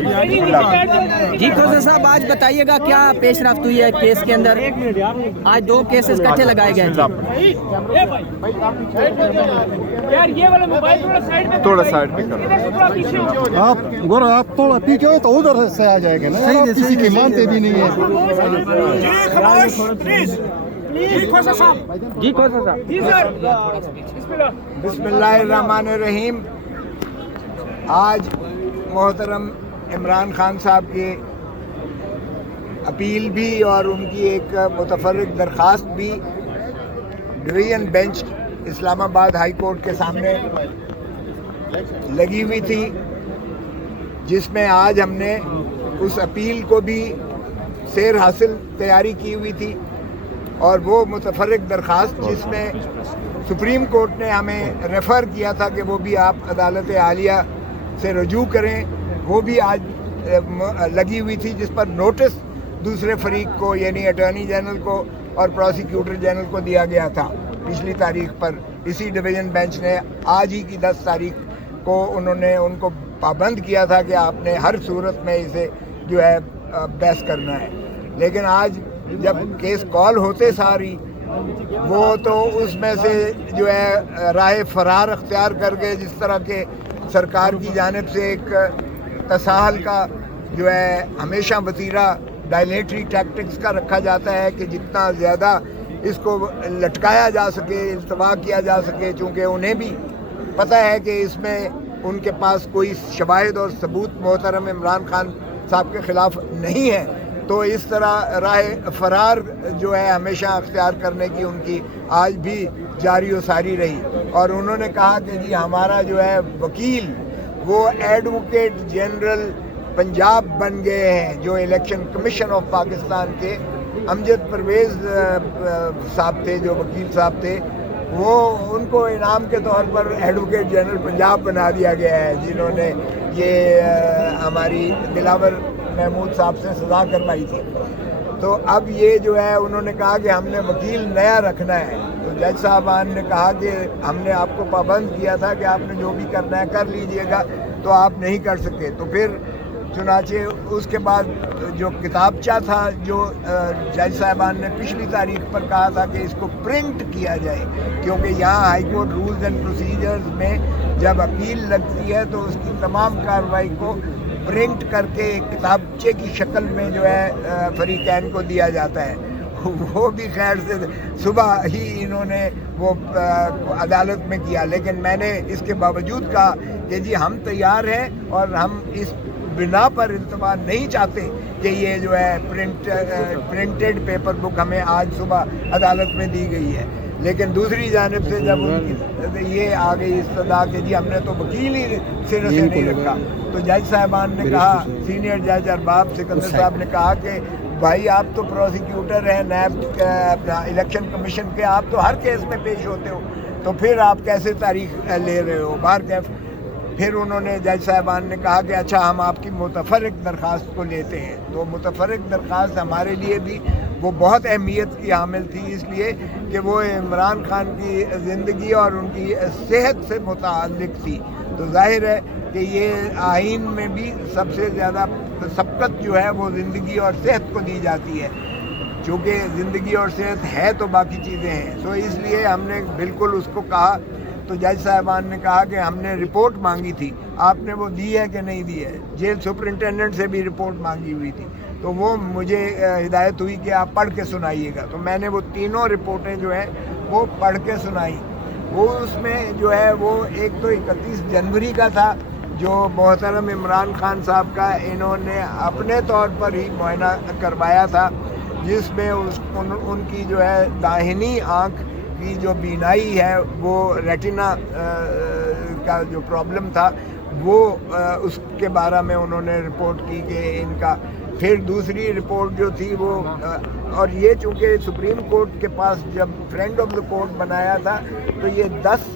جی خوزہ صاحب آج بتائیے گا کیا پیش رفت ہوئی ہے کیس کے اندر؟ آج دو کیسز کٹھے لگائے گئے تھے۔ تھوڑا سائڈ پہ کرو آپ تھوڑا پیچھے ہو تو ادھر سے آ جائے گا نا، آپ کسی کی مانتے بھی نہیں ہیں۔ جی خوزہ صاحب بسم اللہ الرحمن الرحیم۔ آج محترم عمران خان صاحب کی اپیل بھی اور ان کی ایک متفرق درخواست بھی ڈویژن بینچ اسلام آباد ہائی کورٹ کے سامنے لگی ہوئی تھی، جس میں آج ہم نے اس اپیل کو بھی سیر حاصل تیاری کی ہوئی تھی، اور وہ متفرق درخواست جس میں سپریم کورٹ نے ہمیں ریفر کیا تھا کہ وہ بھی آپ عدالت عالیہ سے رجوع کریں، وہ بھی آج لگی ہوئی تھی، جس پر نوٹس دوسرے فریق کو یعنی اٹارنی جنرل کو اور پروسیکیوٹر جنرل کو دیا گیا تھا پچھلی تاریخ پر۔ اسی ڈویژن بینچ نے آج ہی کی 10 تاریخ کو انہوں نے ان کو پابند کیا تھا کہ آپ نے ہر صورت میں اسے جو ہے بحث کرنا ہے، لیکن آج جب کیس کال ہوتے ساری وہ تو اس میں سے جو ہے راہ فرار اختیار کر گئے، جس طرح کے سرکار کی جانب سے ایک تساہل کا جو ہے ہمیشہ وتیرہ ڈائلیٹری ٹیکٹکس کا رکھا جاتا ہے کہ جتنا زیادہ اس کو لٹکایا جا سکے، التوا کیا جا سکے، چونکہ انہیں بھی پتہ ہے کہ اس میں ان کے پاس کوئی شواہد اور ثبوت محترم عمران خان صاحب کے خلاف نہیں ہے، تو اس طرح راہ فرار جو ہے ہمیشہ اختیار کرنے کی ان کی آج بھی جاری و ساری رہی۔ اور انہوں نے کہا کہ جی ہمارا جو ہے وکیل وہ ایڈوکیٹ جنرل پنجاب بن گئے ہیں، جو الیکشن کمیشن آف پاکستان کے امجد پرویز صاحب تھے، جو وکیل صاحب تھے، وہ ان کو انعام کے طور پر ایڈوکیٹ جنرل پنجاب بنا دیا گیا ہے، جنہوں نے یہ ہماری دلاور محمود صاحب سے سزا کروائی تھی۔ تو اب یہ جو ہے انہوں نے کہا کہ ہم نے وکیل نیا رکھنا ہے، تو جج صاحبان نے کہا کہ ہم نے آپ کو پابند کیا تھا کہ آپ نے جو بھی کرنا ہے کر لیجئے گا، تو آپ نہیں کر سکے۔ تو پھر چنانچہ اس کے بعد جو کتابچہ تھا جو جج صاحبان نے پچھلی تاریخ پر کہا تھا کہ اس کو پرنٹ کیا جائے، کیونکہ یہاں high court rules and procedures میں جب اپیل لگتی ہے تو اس کی تمام کارروائی کو پرنٹ کر کے ایک کتابچے کی شکل میں جو ہے فریقین کو دیا جاتا ہے، وہ بھی خیر سے صبح ہی انہوں نے وہ عدالت میں کیا، لیکن میں نے اس کے باوجود کہا کہ جی ہم تیار ہیں اور ہم اس بنا پر التوا نہیں چاہتے کہ یہ جو ہے پرنٹڈ پیپر بک ہمیں آج صبح عدالت میں دی گئی ہے، لیکن دوسری جانب سے جب ان کی یہ آ گئی استدعا کہ جی ہم نے تو وکیل ہی سرے سے نہیں رکھا، تو جج صاحبان نے کہا، سینئر جج ارباب سکندر صاحب نے کہا کہ بھائی آپ تو پروسیکیوٹر ہیں نیب الیکشن کمیشن کے، آپ تو ہر کیس میں پیش ہوتے ہو، تو پھر آپ کیسے تاریخ لے رہے ہو بہرکیف۔ پھر انہوں نے جج صاحبان نے کہا کہ اچھا ہم آپ کی متفرق درخواست کو لیتے ہیں، تو متفرق درخواست ہمارے لیے بھی وہ بہت اہمیت کی حامل تھی، اس لیے کہ وہ عمران خان کی زندگی اور ان کی صحت سے متعلق تھی، تو ظاہر ہے کہ یہ آئین میں بھی سب سے زیادہ سبقت جو ہے وہ زندگی اور صحت کو دی جاتی ہے، چونکہ زندگی اور صحت ہے تو باقی چیزیں ہیں، تو اس لیے ہم نے بالکل اس کو کہا۔ تو جج صاحبان نے کہا کہ ہم نے رپورٹ مانگی تھی، آپ نے وہ دی ہے کہ نہیں دی ہے؟ جیل سپرنٹینڈنٹ سے بھی رپورٹ مانگی ہوئی تھی، تو وہ مجھے ہدایت ہوئی کہ آپ پڑھ کے سنائیے گا، تو میں نے وہ تینوں رپورٹیں جو ہیں وہ پڑھ کے سنائیں۔ وہ اس میں جو ہے وہ ایک تو 31 جنوری کا تھا جو محترم عمران خان صاحب کا انہوں نے اپنے طور پر ہی معائنہ کروایا تھا، جس میں ان کی جو ہے داہنی آنکھ کی جو بینائی ہے وہ ریٹنا کا جو پرابلم تھا وہ اس کے بارے میں انہوں نے رپورٹ کی کہ ان کا۔ پھر دوسری رپورٹ جو تھی وہ اور یہ چونکہ سپریم کورٹ کے پاس جب فرینڈ آف دا کورٹ بنایا تھا تو یہ 10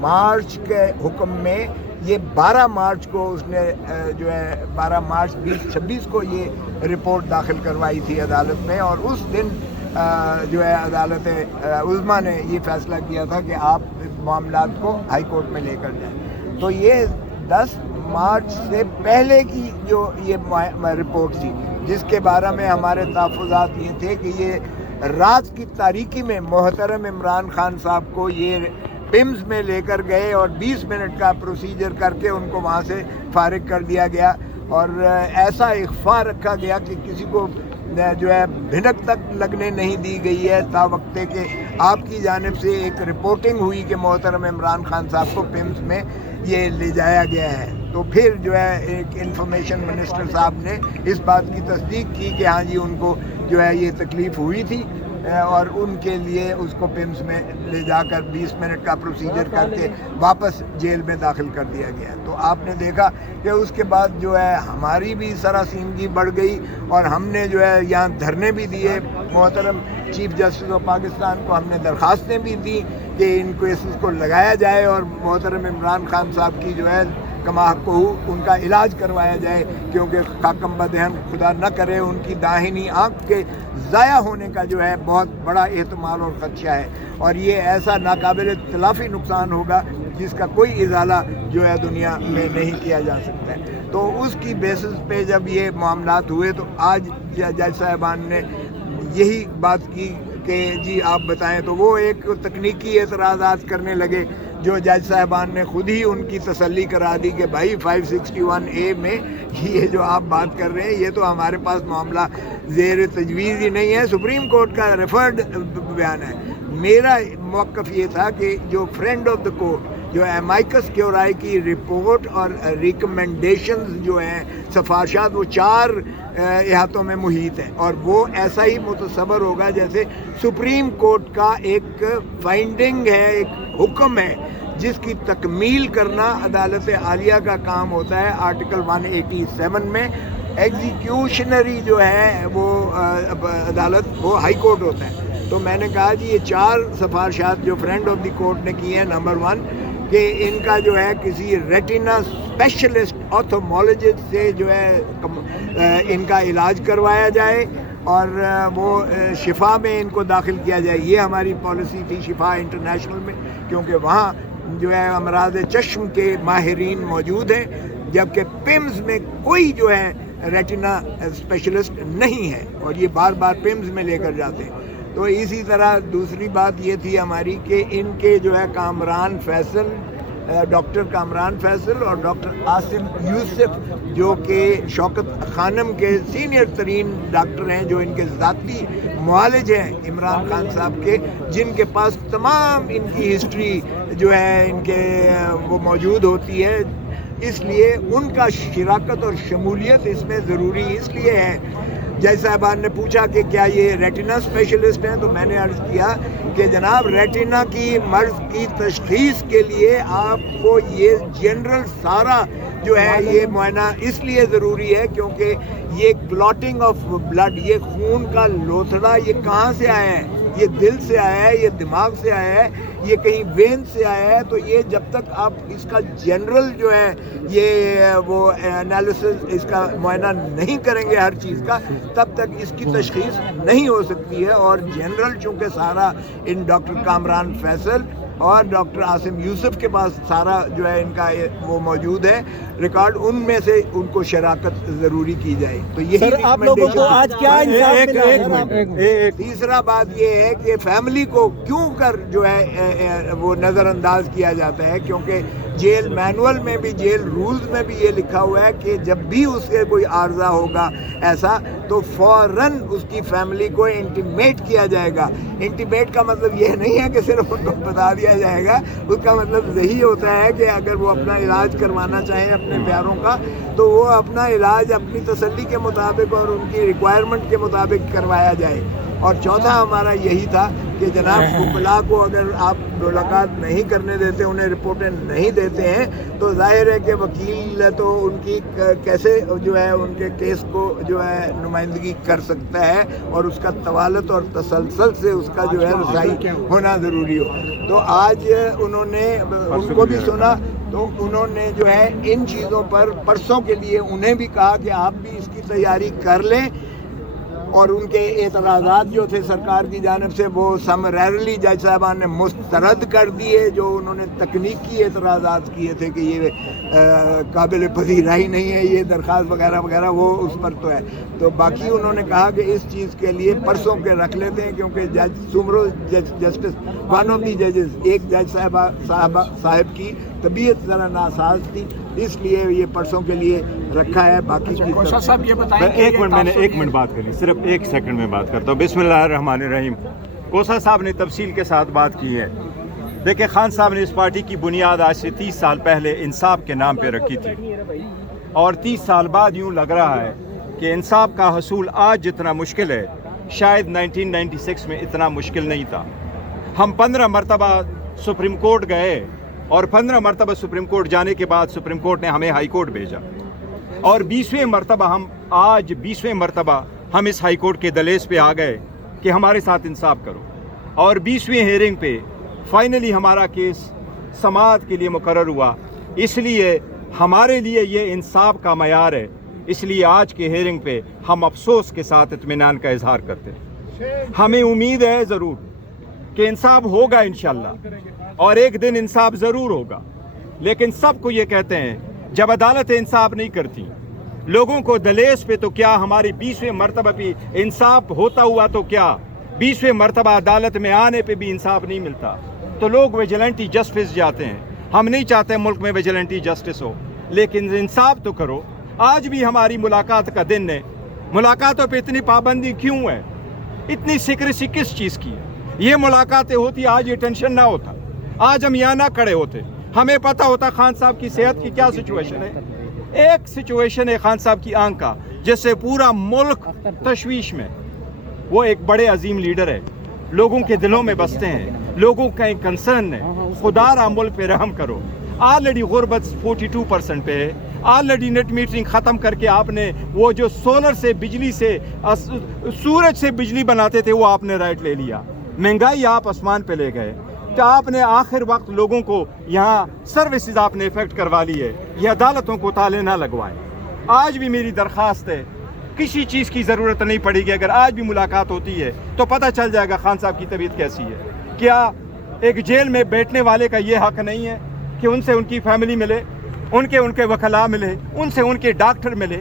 مارچ کے حکم میں یہ 12 مارچ کو اس نے جو ہے 12 مارچ 2026 کو یہ رپورٹ داخل کروائی تھی عدالت میں، اور اس دن جو ہے عدالت عظمیٰ نے یہ فیصلہ کیا تھا کہ آپ معاملات کو ہائی کورٹ میں لے کر جائیں۔ تو یہ 10 مارچ سے پہلے کی جو یہ رپورٹ تھی، جس کے بارے میں ہمارے تحفظات یہ تھے کہ یہ رات کی تاریکی میں محترم عمران خان صاحب کو یہ پمز میں لے کر گئے اور 20 منٹ کا پروسیجر کر کے ان کو وہاں سے فارغ کر دیا گیا، اور ایسا اخفاء رکھا گیا کہ کسی کو جو ہے بھنک تک لگنے نہیں دی گئی ہے، تا وقتے کہ آپ کی جانب سے ایک رپورٹنگ ہوئی کہ محترم عمران خان صاحب کو پمز میں یہ لے جایا گیا ہے۔ تو پھر جو ہے ایک انفارمیشن منسٹر صاحب نے اس بات کی تصدیق کی کہ ہاں جی ان کو جو ہے یہ تکلیف ہوئی تھی، اور ان کے لیے اس کو پمز میں لے جا کر 20 منٹ کا پروسیجر کر کے واپس جیل میں داخل کر دیا گیا۔ تو آپ نے دیکھا کہ اس کے بعد جو ہے ہماری بھی سراسیمگی بڑھ گئی، اور ہم نے جو ہے یہاں دھرنے بھی دیے، محترم چیف جسٹس آف پاکستان کو ہم نے درخواستیں بھی دی کہ ان کیسز کو لگایا جائے اور محترم عمران خان صاحب کی جو ہے کما حق ہو ان کا علاج کروایا جائے، کیونکہ خاکم بدہن خدا نہ کرے ان کی داہنی آنکھ کے ضائع ہونے کا جو ہے بہت بڑا احتمال اور خدشہ ہے، اور یہ ایسا ناقابل تلافی نقصان ہوگا جس کا کوئی ازالہ جو ہے دنیا میں نہیں کیا جا سکتا ہے۔ تو اس کی بیسس پہ جب یہ معاملات ہوئے تو آج جج صاحبان نے یہی بات کی کہ جی آپ بتائیں، تو وہ ایک تکنیکی اعتراضات کرنے لگے جو جج صاحبان نے خود ہی ان کی تسلی کرا دی کہ بھائی 561A میں یہ جو آپ بات کر رہے ہیں یہ تو ہمارے پاس معاملہ زیر تجویز ہی نہیں ہے، سپریم کورٹ کا ریفرڈ بیان ہے۔ میرا موقف یہ تھا کہ جو فرینڈ آف دا کورٹ جو امائکس کیورائی کی رپورٹ اور ریکمنڈیشنز جو ہیں سفارشات، وہ 4 احاطوں میں محیط ہیں، اور وہ ایسا ہی متصور ہوگا جیسے سپریم کورٹ کا ایک فائنڈنگ ہے، ایک حکم ہے جس کی تکمیل کرنا عدالت عالیہ کا کام ہوتا ہے۔ آرٹیکل 187 میں ایگزیکیوشنری جو ہے وہ عدالت وہ ہائی کورٹ ہوتا ہے۔ تو میں نے کہا جی یہ 4 سفارشات جو فرینڈ آف دی کورٹ نے کی ہیں، نمبر 1 کہ ان کا جو ہے کسی ریٹینا اسپیشلسٹ آتھومولوجسٹ سے جو ہے ان کا علاج کروایا جائے، اور وہ شفا میں ان کو داخل کیا جائے۔ یہ ہماری پالیسی تھی شفا انٹرنیشنل میں، کیونکہ وہاں جو ہے امراض چشم کے ماہرین موجود ہیں، جبکہ پمز میں کوئی جو ہے ریٹینا اسپیشلسٹ نہیں ہے، اور یہ بار بار پمز میں لے کر جاتے ہیں۔ تو اسی طرح دوسری بات یہ تھی ہماری کہ ان کے جو ہے کامران فیصل، ڈاکٹر کامران فیصل اور ڈاکٹر عاصم یوسف جو کہ شوکت خانم کے سینئر ترین ڈاکٹر ہیں، جو ان کے ذاتی معالج ہیں عمران خان صاحب کے، جن کے پاس تمام ان کی ہسٹری جو ہے ان کے وہ موجود ہوتی ہے، اس لیے ان کا شراکت اور شمولیت اس میں ضروری اس لیے ہے۔ جج صاحبان نے پوچھا کہ کیا یہ ریٹینا اسپیشلسٹ ہیں، تو میں نے عرض کیا کہ جناب ریٹینا کی مرض کی تشخیص کے لیے آپ کو یہ جنرل سارا جو ہے یہ معائنہ اس لیے ضروری ہے کیونکہ یہ کلاٹنگ آف بلڈ، یہ خون کا لوتھڑا، یہ کہاں سے آیا ہے؟ یہ دل سے آیا ہے، یہ دماغ سے آیا ہے، یہ کہیں وین سے آیا ہے۔ تو یہ جب تک آپ اس کا جنرل جو ہے یہ وہ انالیسس، اس کا معائنہ نہیں کریں گے ہر چیز کا، تب تک اس کی تشخیص نہیں ہو سکتی ہے۔ اور جنرل چونکہ سارا ان ڈاکٹر کامران فیصل اور ڈاکٹر عاصم یوسف کے پاس سارا جو ہے ان کا وہ موجود ہے ریکارڈ، ان میں سے ان کو شراکت ضروری کی جائے۔ تو یہی آپ لوگوں کو آج کیا تیسرا بات یہ ہے کہ فیملی کو کیوں کر جو ہے وہ نظر انداز کیا جاتا ہے، کیونکہ جیل مینول میں بھی، جیل رولز میں بھی یہ لکھا ہوا ہے کہ جب بھی اس سے کوئی عارضہ ہوگا ایسا تو فوراً اس کی فیملی کو انٹیمیٹ کیا جائے گا۔ انٹیمیٹ کا مطلب یہ نہیں ہے کہ صرف ان کو بتا دیا جائے گا، اس کا مطلب یہی ہوتا ہے کہ اگر وہ اپنا علاج کروانا چاہیں اپنے پیاروں کا تو وہ اپنا علاج اپنی تسلی کے مطابق اور ان کی ریکوائرمنٹ کے مطابق کروایا جائے۔ اور چوتھا ہمارا یہی تھا کہ جناب وکلاء کو اگر آپ ملاقات نہیں کرنے دیتے، انہیں رپورٹیں نہیں دیتے ہیں، تو ظاہر ہے کہ وکیل تو ان کی کیسے جو ہے ان کے کیس کو جو ہے نمائندگی کر سکتا ہے، اور اس کا طوالت اور تسلسل سے اس کا جو ہے رسائی ہونا ضروری ہو۔ تو آج انہوں نے ان کو بھی سنا، تو انہوں نے جو ہے ان چیزوں پر پرسوں کے لیے انہیں بھی کہا کہ آپ بھی اس کی تیاری کر لیں، اور ان کے اعتراضات جو تھے سرکار کی جانب سے وہ سمریرلی جج صاحبان نے مسترد کر دیے. جو انہوں نے تکنیکی اعتراضات کیے تھے کہ یہ قابل پذیرائی نہیں ہے یہ درخواست وغیرہ وغیرہ, وہ اس پر تو ہے. تو باقی انہوں نے کہا کہ اس چیز کے لیے پرسوں کے رکھ لیتے ہیں, کیونکہ جج Soomro justice one of the ججز, ایک جج صاحب کی طبیعت ذرا ناساز تھی, اس لیے یہ پرسوں کے لیے رکھا ہے. باقی صاحب یہ بتائیں, ایک منٹ, میں نے 1 منٹ بات کرنی, صرف 1 سیکنڈ میں بات کرتا ہوں. بسم اللہ الرحمن الرحیم. کوسا صاحب نے تفصیل کے ساتھ بات کی ہے. دیکھیں, خان صاحب نے اس پارٹی کی بنیاد آج سے 30 سال پہلے انصاف کے نام پہ رکھی تھی, اور 30 سال بعد یوں لگ رہا ہے کہ انصاف کا حصول آج جتنا مشکل ہے شاید 1996 میں اتنا مشکل نہیں تھا. ہم 15 مرتبہ سپریم کورٹ گئے, اور 15 مرتبہ سپریم کورٹ جانے کے بعد سپریم کورٹ نے ہمیں ہائی کورٹ بھیجا, اور 20ویں مرتبہ ہم اس ہائی کورٹ کے دہلیز پہ آ گئے کہ ہمارے ساتھ انصاف کرو. اور 20ویں ہیئرنگ پہ فائنلی ہمارا کیس سماعت کے لیے مقرر ہوا. اس لیے ہمارے لیے یہ انصاف کا معیار ہے. اس لیے آج کے ہیئرنگ پہ ہم افسوس کے ساتھ اطمینان کا اظہار کرتے ہیں. ہمیں امید ہے ضرور کہ انصاف ہوگا انشاءاللہ, اور ایک دن انصاف ضرور ہوگا. لیکن سب کو یہ کہتے ہیں جب عدالت انصاف نہیں کرتی لوگوں کو دہلیز پہ, تو کیا ہماری 20ویں مرتبہ پہ انصاف ہوتا ہوا تو کیا 20ویں مرتبہ عدالت میں آنے پہ بھی انصاف نہیں ملتا, تو لوگ ویجیلنٹی جسٹس جاتے ہیں. ہم نہیں چاہتے ملک میں ویجیلنٹی جسٹس ہو, لیکن انصاف تو کرو. آج بھی ہماری ملاقات کا دن ہے. ملاقاتوں پہ اتنی پابندی کیوں ہے؟ اتنی سیکریسی کس چیز کی ہے؟ یہ ملاقاتیں ہوتی آج یہ ٹینشن نہ ہوتا, آج ہم یہاں نہ کھڑے ہوتے, ہمیں پتہ ہوتا خان صاحب کی صحت کی کیا سچویشن ہے. ایک سچویشن ہے خان صاحب کی آنکھ کا, جس سے پورا ملک تشویش میں. وہ ایک بڑے عظیم لیڈر ہے, لوگوں کے دلوں میں بستے ہیں, لوگوں کا ایک کنسرن ہے. خدا را ملک پہ رحم کرو. آلریڈی غربت 42% پہ ہے. آلریڈی نیٹ میٹرنگ ختم کر کے آپ نے وہ جو سولر سے بجلی سے سورج سے بجلی بناتے تھے وہ آپ نے رائٹ لے لیا. مہنگائی آپ آسمان پہ لے گئے. تو آپ نے آخر وقت لوگوں کو یہاں سروسز آپ نے افیکٹ کروا لی ہے. یہ عدالتوں کو تالے نہ لگوائیں. آج بھی میری درخواست ہے, کسی چیز کی ضرورت نہیں پڑے گی. اگر آج بھی ملاقات ہوتی ہے تو پتہ چل جائے گا خان صاحب کی طبیعت کیسی ہے. کیا ایک جیل میں بیٹھنے والے کا یہ حق نہیں ہے کہ ان سے ان کی فیملی ملے, ان کے وکلاء ملے, ان سے ان کے ڈاکٹر ملے؟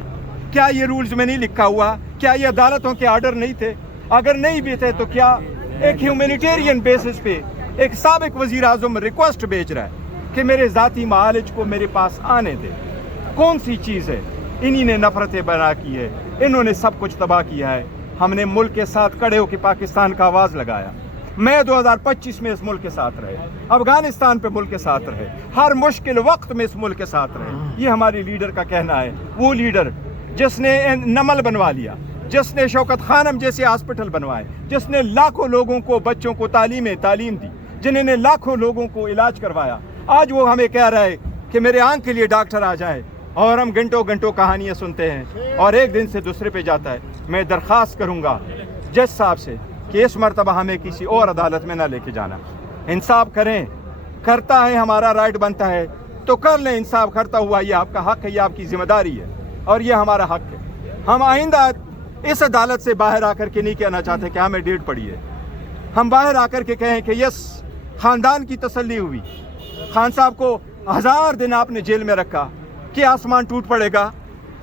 کیا یہ رولز میں نہیں لکھا ہوا؟ کیا یہ عدالتوں کے آرڈر نہیں تھے؟ اگر نہیں بھی تھے تو کیا ایک ہیومینیٹیرین بیسس پہ ایک سابق وزیر اعظم ریکویسٹ بھیج رہا ہے کہ میرے ذاتی معالج کو میرے پاس آنے دے؟ کون سی چیز ہے؟ انہی نے نفرتیں بنا کی ہے, انہوں نے سب کچھ تباہ کیا ہے. ہم نے ملک کے ساتھ کھڑے ہو کے پاکستان کا آواز لگایا. میں 2025 میں اس ملک کے ساتھ رہے, افغانستان پہ ملک کے ساتھ رہے, ہر مشکل وقت میں اس ملک کے ساتھ رہے. یہ ہماری لیڈر کا کہنا ہے. وہ لیڈر جس نے نمل بنوا لیا, جس نے شوکت خانم جیسے ہاسپٹل بنوائے, جس نے لاکھوں لوگوں کو بچوں کو تعلیم دی, جنہوں نے لاکھوں لوگوں کو علاج کروایا, آج وہ ہمیں کہہ رہا ہے کہ میرے آنکھ کے لیے ڈاکٹر آ جائے, اور ہم گھنٹوں گھنٹوں کہانیاں سنتے ہیں اور ایک دن سے دوسرے پہ جاتا ہے. میں درخواست کروں گا جج صاحب سے کہ اس مرتبہ ہمیں کسی اور عدالت میں نہ لے کے جانا. انصاف کریں, کرتا ہے ہمارا رائٹ بنتا ہے تو کر لیں. انصاف کرتا ہوا یہ آپ کا حق ہے, یہ آپ کی ذمہ داری ہے, اور یہ ہمارا حق ہے. ہم آئندہ اس عدالت سے باہر آ کر کے نہیں کہنا چاہتے کہ ہمیں ڈیٹ پڑی ہے. ہم باہر آ کر کے کہیں کہ یس خاندان کی تسلی ہوئی. خان صاحب کو 1000 دن آپ نے جیل میں رکھا, کہ آسمان ٹوٹ پڑے گا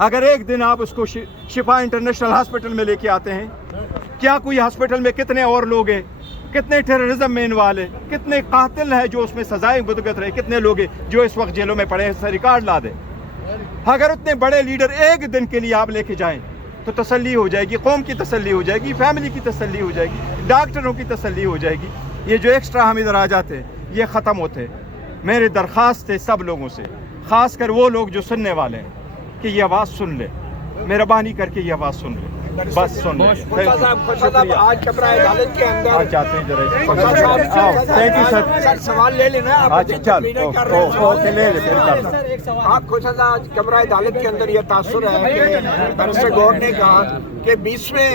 اگر ایک دن آپ اس کو شفا انٹرنیشنل ہاسپٹل میں لے کے آتے ہیں؟ کیا کوئی ہاسپٹل میں کتنے اور لوگ ہیں, کتنے ٹیررزم میں انوالو ہیں, کتنے قاتل ہیں جو اس میں سزائیں بھگت رہے, کتنے لوگ ہیں جو اس وقت جیلوں میں پڑے ہیں؟ اس ریکارڈ لا دیں. اگر اتنے بڑے لیڈر ایک دن کے لیے آپ لے کے جائیں تو تسلی ہو جائے گی, قوم کی تسلی ہو جائے گی, فیملی کی تسلی ہو جائے گی, ڈاکٹروں کی تسلی ہو جائے گی. یہ جو ایکسٹرا ہم ادھر آ جاتے ہیں یہ ختم ہوتے. میری درخواست ہے سب لوگوں سے, خاص کر وہ لوگ جو سننے والے ہیں, کہ یہ آواز سن لے, مہربانی کر کے یہ آواز سن لے, بس سن لے. آج کپڑا عدالت کے اندر جاتے ہیں تھینک یو سر. سوال لے لینا. آپ خوشا صاحب کمرہ عدالت کے اندر یہ تاثر ہے کہ بیرسٹر گور نے کہا کہ 20ویں